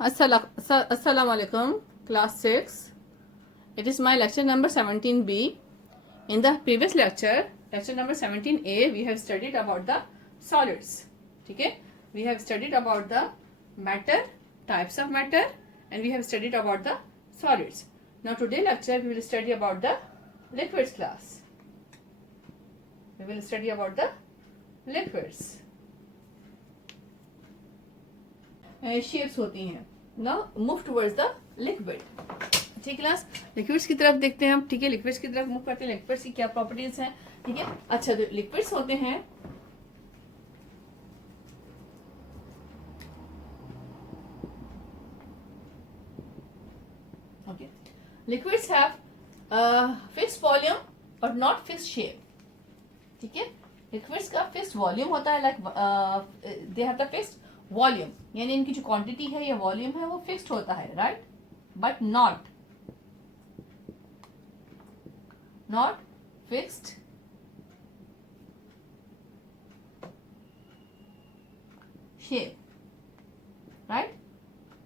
Assalamu alaikum, class 6. It is my lecture number 17B. In the previous lecture number 17A, we have studied about the solids. Okay? We have studied about the matter, types of matter, and we have studied about the solids. Now today lecture we will study about the liquids class. We will study about the liquids. Shapes होती हैं. Now move towards the liquid. ठीक class, liquids की तरफ देखते हैं हम. ठीक है, लिक्विड्स की तरफ मूव करते हैं. लिक्विड्स की क्या प्रॉपर्टीज हैं? ठीक है, अच्छा, तो लिक्विड्स होते हैं okay, liquids have fixed volume और नॉट फिक्स्ड शेप. ठीक है, लिक्विड्स का फिक्स्ड वॉल्यूम होता है, like they have the fixed volume, यानी इनकी जो क्वांटिटी है या वॉल्यूम है वो फिक्स्ड होता है, right, but not fixed shape, right.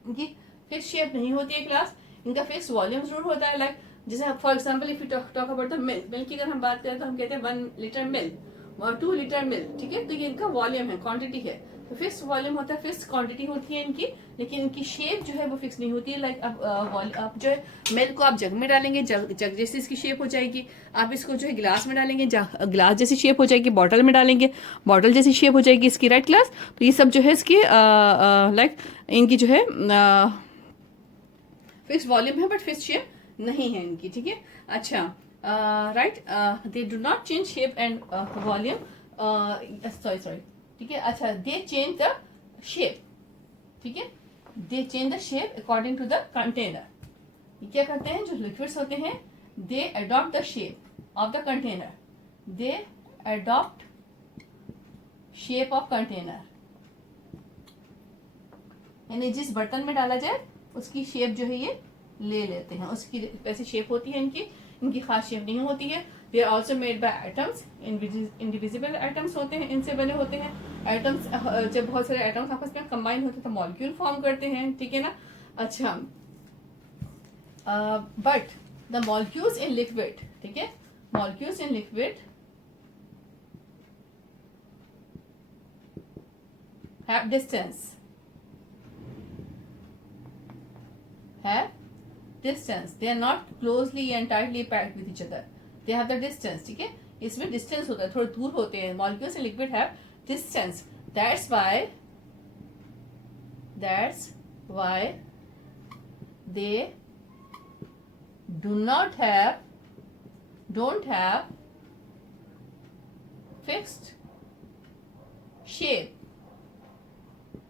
इनकी फिक्स शेप नहीं होती है क्लास. इनका फिक्स वॉल्यूम जरूर होता है, लाइक जैसे for example if you talk about the milk की अगर हम बात करें तो हम कहते हैं 1 लीटर मिल्क और 2 लीटर मिल्क. ठीक है, तो ये इनका वॉल्यूम है, क्वांटिटी है. तो फिक्स वॉल्यूम होता है, फिक्स क्वांटिटी होती है इनकी, लेकिन इनकी शेप जो है वो फिक्स नहीं होती है. लाइक अब जो है मिल्क को आप जग में डालेंगे, जग जैसी इसकी शेप हो जाएगी. आप इसको जो है गिलास में डालेंगे, गिलास जैसी शेप हो जाएगी. बॉटल में डालेंगे, बॉटल जैसी शेप हो जाएगी इसकी, राइट क्लास. तो ये सब जो है इसकी लाइक इनकी जो है फिक्स वॉल्यूम है बट फिक्स शेप नहीं है इनकी. ठीक है, अच्छा, right, they do not change shape and volume. Sorry, ठीक है, अच्छा, दे चेंज द शेप. ठीक है, they change the shape according to the container. ये क्या करते हैं, जो लिक्विड्स होते हैं, they adopt the shape of the container. They adopt shape of container, यानी जिस बर्तन में डाला जाए उसकी शेप जो है ये ले लेते हैं. उसकी वैसी शेप होती है इनकी, इनकी खास शेप नहीं होती है. They are also made by atoms, indivisible atoms होते हैं, इनसे बने होते हैं. एटम्स, जब बहुत सारे एटम्स आपस में कंबाइन होते हैं तो मॉलिक्यूल फॉर्म करते हैं. ठीक है ना, अच्छा, but the molecules in liquid, ठीक है, molecules in liquid have distance, they are not closely and tightly packed with each other. They have the distance. ठीक है, इसमें डिस्टेंस होता है, थोड़े दूर होते हैं. Molecules in liquid have distance. That's why they don't have fixed shape.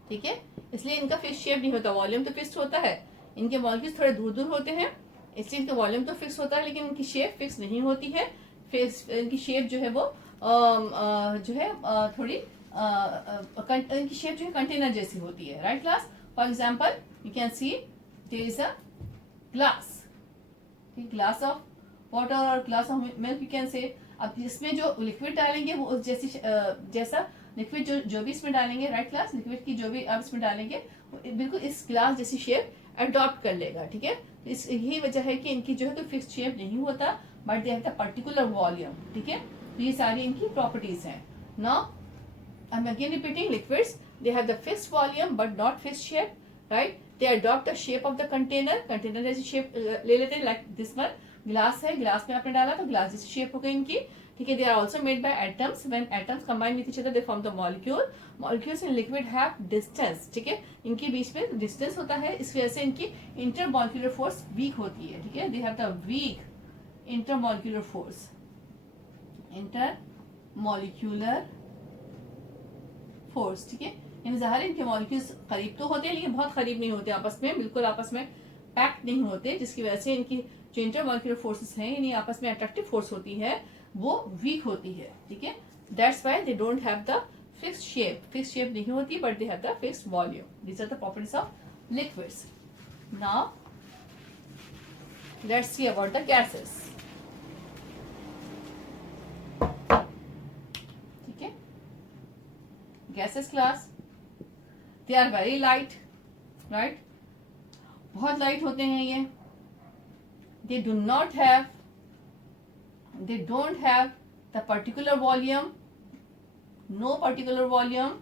ठीक है, इसलिए इनका फिक्स शेप नहीं होता. वॉल्यूम तो फिक्स होता है, इनके मॉलिक्यूल्स थोड़े दूर दूर होते हैं, इसलिए इनका वॉल्यूम तो फिक्स होता है, लेकिन इनकी शेप फिक्स नहीं होती है. इनकी शेप जो है वो जो है थोड़ी इनकी शेप जो है कंटेनर जैसी होती है, right class. For example you can see there is a glass, glass of water और glass of milk, you can say. अब इसमें जो लिक्विड डालेंगे वो जैसी जैसा लिक्विड जो भी इसमें डालेंगे, राइट क्लास, लिक्विड की जो भी आप इसमें डालेंगे बिल्कुल इस ग्लास जैसी शेप अडॉप्ट कर लेगा. ठीक है, इस यही वजह है कि इनकी जो है कोई फिक्स शेप नहीं होता, but they have the particular volume. ठीक है, तो ये सारी इनकी प्रॉपर्टीज हैं. Now I am again repeating, liquids they have the fixed volume but not fixed shape, right. They adopt the shape of the container, container जैसी shape ले लेते हैं, लाइक दिस वन ग्लास है, ग्लास में आपने डाला तो ग्लास जैसी शेप हो गई इनकी. ठीक है, they are also made by atoms. When atoms combine with each other they form the molecule. Molecules in liquid have distance. ठीक है, इनके बीच में डिस्टेंस होता है, इस वजह से इनकी इंटरमॉलिक्यूलर फोर्स वीक होती है. ठीक है, they have the weak intermolecular force, intermolecular force. ठीक है, यानी ज़ाहिर इनके मॉलिक्यूल्स करीब तो होते हैं लेकिन बहुत करीब नहीं होते आपस में, बिल्कुल आपस में पैक्ट नहीं होते, जिसकी वजह से इनकी जो इंटरमॉलिक्यूलर फोर्सेस हैं, यानी आपस में अट्रैक्टिव फोर्स होती है, वो वीक होती है. ठीक है, that's why they don't have the fixed shape. Fixed shape नहीं होती but they have the fixed volume. These are the properties of liquids. Now let's see about the gases. ठीक है, gases class, they are very light, right, बहुत light होते हैं ये. They don't have the particular volume, no particular volume,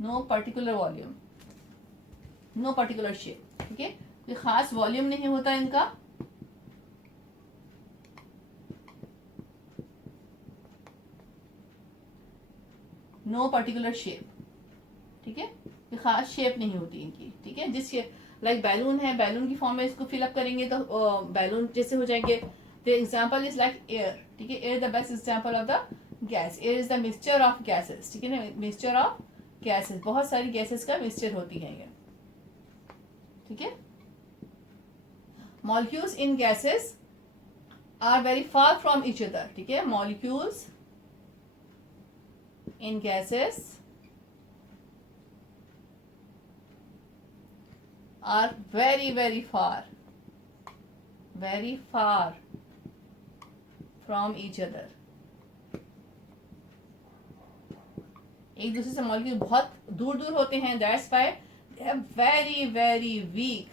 no particular shape. ठीक है, कोई खास वॉल्यूम नहीं होता इनका. No particular shape. ठीक है, कोई खास शेप नहीं होती इनकी. ठीक है, जिस लाइक बैलून है, बैलून की फॉर्म में इसको फिलअप करेंगे तो बैलून जैसे हो जाएंगे. The example is like air. ठीक है, air the best example of the gas. Air is the mixture of gases. ठीक है ना, मिक्सचर ऑफ गैसेस, बहुत सारी गैसेस का मिक्सचर होती है ये. ठीक है, molecules in gases are very far from each other. ठीक है, molecules in gases are very far from each other. एक दूसरे से मॉलिक्यूल बहुत दूर दूर होते हैं. That's why they have very weak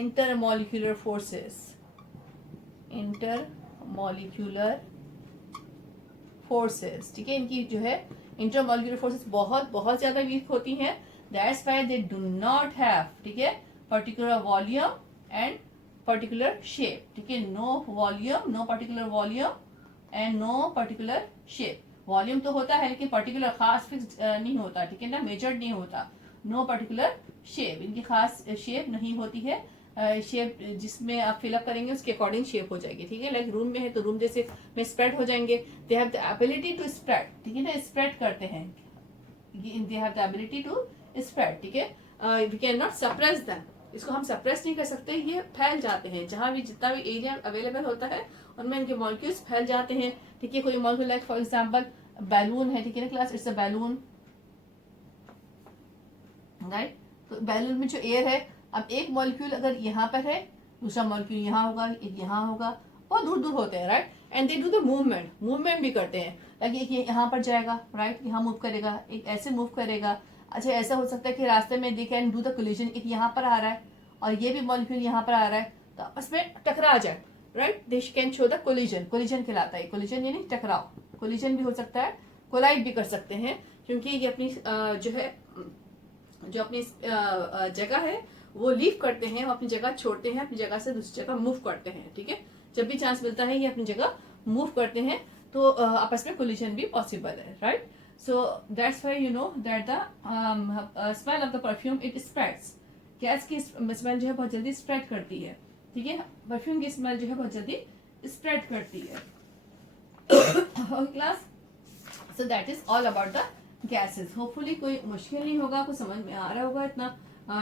intermolecular forces. ठीक है, इनकी जो है इंटरमोलिकुलर फोर्सेस बहुत ज्यादा वीक होती हैं. That's why they do not have, ठीक है, particular volume and particular shape. ठीक है, no particular volume and no particular shape. Volume तो होता है लेकिन पर्टिकुलर खास फिक्स नहीं होता. ठीक है ना, मेजर्ड नहीं होता. नो पर्टिकुलर शेप, इनकी खास शेप नहीं होती है. शेप जिसमें आप फिलअप करेंगे उसके अकॉर्डिंग शेप हो जाएगी. ठीक है, लाइक रूम में है तो रूम जैसे में स्प्रेड हो जाएंगे. They have the ability to spread. ठीक है ना, स्प्रेड करते हैं. They have the ability to spread. ठीक है, we can not suppress them. इसको हम सप्रेस नहीं कर सकते. ये फैल जाते हैं जहां भी, जितना भी एरिया अवेलेबल होता है उनमें इनके मॉलिक्यूल्स फैल जाते हैं. ठीक है, कोई molecule like for example balloon है. ठीक है ना class, it's a balloon, right. तो बैलून में जो एयर है, अब एक मॉलिक्यूल अगर यहाँ पर है, दूसरा मॉलिक्यूल यहाँ होगा, एक यहाँ होगा, बहुत दूर दूर होते हैं, right. And they do the movement भी करते हैं. लाइक एक यहाँ पर जाएगा, राइट, यहाँ मूव करेगा, एक ऐसे मूव करेगा. अच्छा, ऐसा हो सकता है कि रास्ते में they can do the collision. एक यहाँ पर आ रहा है और ये भी मॉलिक्यूल यहाँ पर आ रहा है, तो आपस में टकरा जाए, right. They can show the collision कहलाता है. कोलिजन यानी टकराव. कोलिजन भी हो सकता है, कोलाइड भी कर सकते हैं, क्योंकि ये अपनी जो अपनी जगह है वो लीव करते हैं, वो अपनी जगह छोड़ते हैं, अपनी जगह से दूसरी जगह मूव करते हैं. ठीक है, जब भी चांस मिलता है ये अपनी जगह मूव करते हैं, तो आपस में कोलिजन भी पॉसिबल है, right. So that's why you know that the smell of the perfume it spreads. Gas की स्मेल जो है बहुत जल्दी स्प्रेड करती है. ठीक है, परफ्यूम की स्मेल जो है बहुत जल्दी स्प्रेड करती है. Class, so that is all about the gases. Hopefully कोई मुश्किल नहीं होगा, आपको समझ में आ रहा होगा. इतना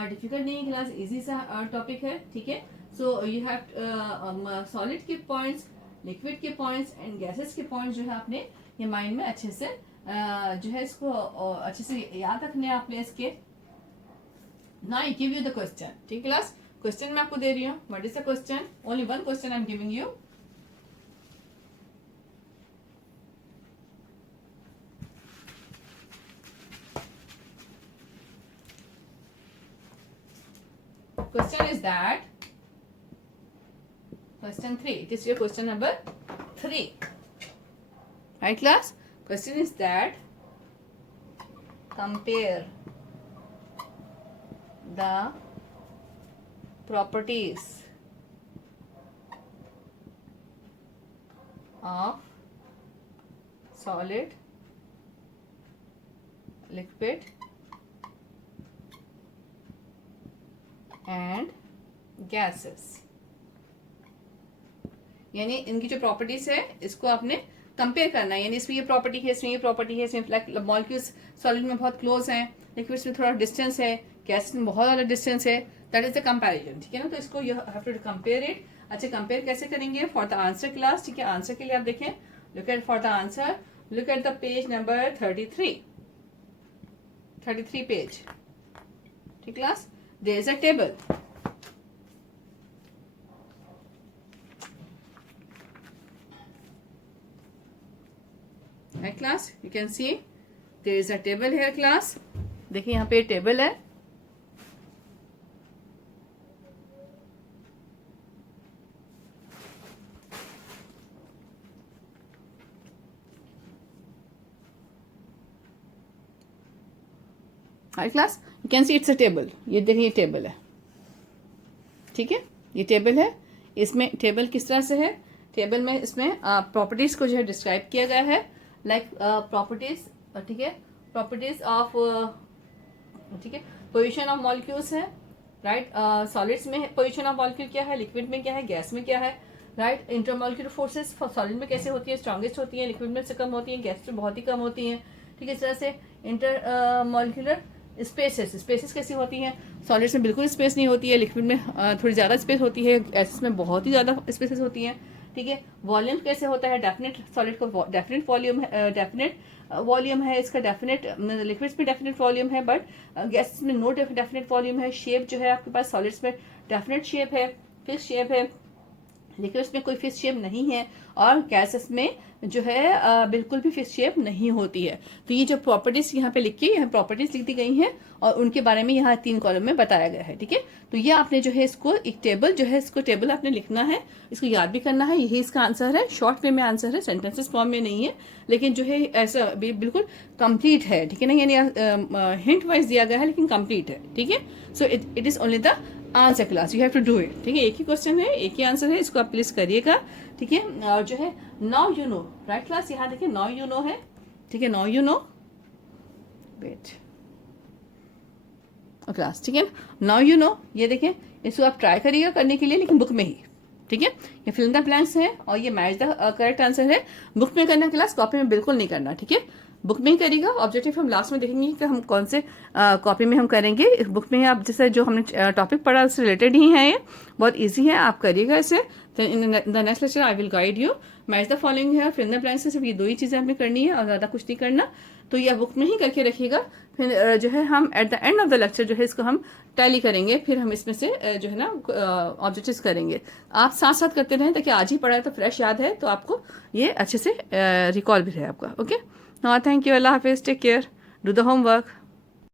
डिफिकल्ट नहीं है क्लास, इजी सा टॉपिक है. ठीक है, सो यू हैव सॉलिड के पॉइंट्स, लिक्विड के पॉइंट्स एंड गैसेस के पॉइंट्स जो है आपने ये माइंड में अच्छे से जो है इसको अच्छे से याद रखने हैं आपने इसके. Now I give you the question. ठीक है क्लास, क्वेश्चन मैं आपको दे रही हूँ. What is the question? Only one question I am giving you. Question is that question 3. It is your question number 3. Right class? Question is that compare the properties of solid, liquid and gases. यानी इनकी जो properties है इसको आपने compare करना है. यानी इसमें ये प्रॉपर्टी है, इसमें ये प्रॉपर्टी है. इसमें लाइक मॉलिक्यूल्स सॉलिड में बहुत क्लोज हैं, लिक्विड्स में थोड़ा डिस्टेंस है, गैस में बहुत ज़्यादा डिस्टेंस है. That is the comparison. ठीक है ना, तो इसको you have to compare it. अच्छा, कंपेयर कैसे करेंगे? For the answer class. ठीक है, आंसर के लिए आप देखें, look at for the answer, look at the page number 33 page. ठीक class, there is a table. Right class, you can see there is a table here class. देखिए यहाँ पे टेबल है, high class, you can see it's a table. ये देखिए ये table है, ठीक है, ये टेबल है। इसमें टेबल किस तरह से है, टेबल में इसमें प्रॉपर्टीज को जो है डिस्क्राइब किया गया है, लाइक प्रॉपर्टीज, ठीक है, प्रॉपर्टीज ऑफ, ठीक है, पोजीशन ऑफ मॉलिक्यूल्स है, राइट, सॉलिड्स में पोजीशन ऑफ मॉलिक्यूल क्या है, लिक्विड में क्या है, गैस में क्या है, राइट, इंटरमॉलिक्यूलर फोर्सेस सॉलिड में कैसे होती है, स्ट्रॉन्गेस्ट होती है, लिक्विड में से कम होती है, गैस में बहुत ही कम होती है, ठीक है। इस तरह से इंटरमॉलिक्यूलर स्पेसेस कैसी होती हैं, सॉलिड्स में बिल्कुल स्पेस नहीं होती है, लिक्विड में थोड़ी ज़्यादा स्पेस होती है, गैसेस में बहुत ही ज़्यादा स्पेसेस होती हैं, ठीक है। वॉल्यूम कैसे होता है, डेफिनेट सॉलिड का डेफिनेट वॉल्यूम है, डेफिनेट वॉल्यूम है इसका, डेफिनेट लिक्विड्स में डेफिनेट वॉल्यूम है, बट गैसेस में नो डेफिनेट वॉल्यूम है। शेप जो है आपके पास सॉलिड्स में डेफिनेट शेप है, फिक्स शेप है, लिक्विड्स में कोई फिक्स शेप नहीं है, और गैसेस में जो है बिल्कुल भी फिक्स शेप नहीं होती है। तो ये जो प्रॉपर्टीज यहाँ पे लिखी है, यहाँ प्रॉपर्टीज लिख दी गई हैं और उनके बारे में यहाँ 3 कॉलम में बताया गया है, ठीक है। तो ये आपने जो है इसको एक टेबल जो है, इसको टेबल आपने लिखना है, इसको याद भी करना है, यही इसका आंसर है, शॉर्ट वे में आंसर है, सेंटेंसेस फॉर्म में नहीं है, लेकिन जो है ऐसा बिल्कुल कंप्लीट है, ठीक है ना, यानी हिंट वाइज दिया गया है लेकिन कंप्लीट है, ठीक है। So it is only the answer class, you have to do it, ठीक है। एक ही क्वेश्चन है, एक ही आंसर है, इसको आप प्लीज करिएगा, ठीक है। और जो है now you know, right class, यहाँ देखिए नाउ यू नो है, ठीक है, now you know, weight class, ठीक है, नाउ यू नो, ये देखें, इसको आप ट्राई करिएगा करने के लिए, लेकिन बुक में ही, ठीक है। ये फिल द ब्लैंक्स है और ये मैच द करेक्ट आंसर है, बुक में करना क्लास, कॉपी में बिल्कुल नहीं करना, ठीक है, बुक में ही करिएगा। ऑब्जेक्टिव हम लास्ट में देखेंगे कि हम कौन से कॉपी में हम करेंगे, बुक में आप जैसे जो हमने टॉपिक पढ़ा उससे रिलेटेड ही है, ये बहुत इजी है, आप करिएगा इसे। In the next lecture I will guide you, match the following है, फिल द ब्लैंक्स है, सिर्फ ये 2 ही चीज़ें आपने करनी है और ज़्यादा कुछ नहीं करना। तो ये बुक में ही करके रखिएगा, फिर जो है हम at the end of the lecture जो है इसको हम टैली करेंगे, फिर हम इसमें से जो है ना ऑब्जेक्टिव्स करेंगे। आप साथ साथ करते रहें ताकि आज ही पढ़ा है तो फ्रेश याद है, तो आपको ये अच्छे से रिकॉल भी रहे आपका, ओके। हाँ, थैंक यू, अल्लाह हाफिज़, take care, do the homework.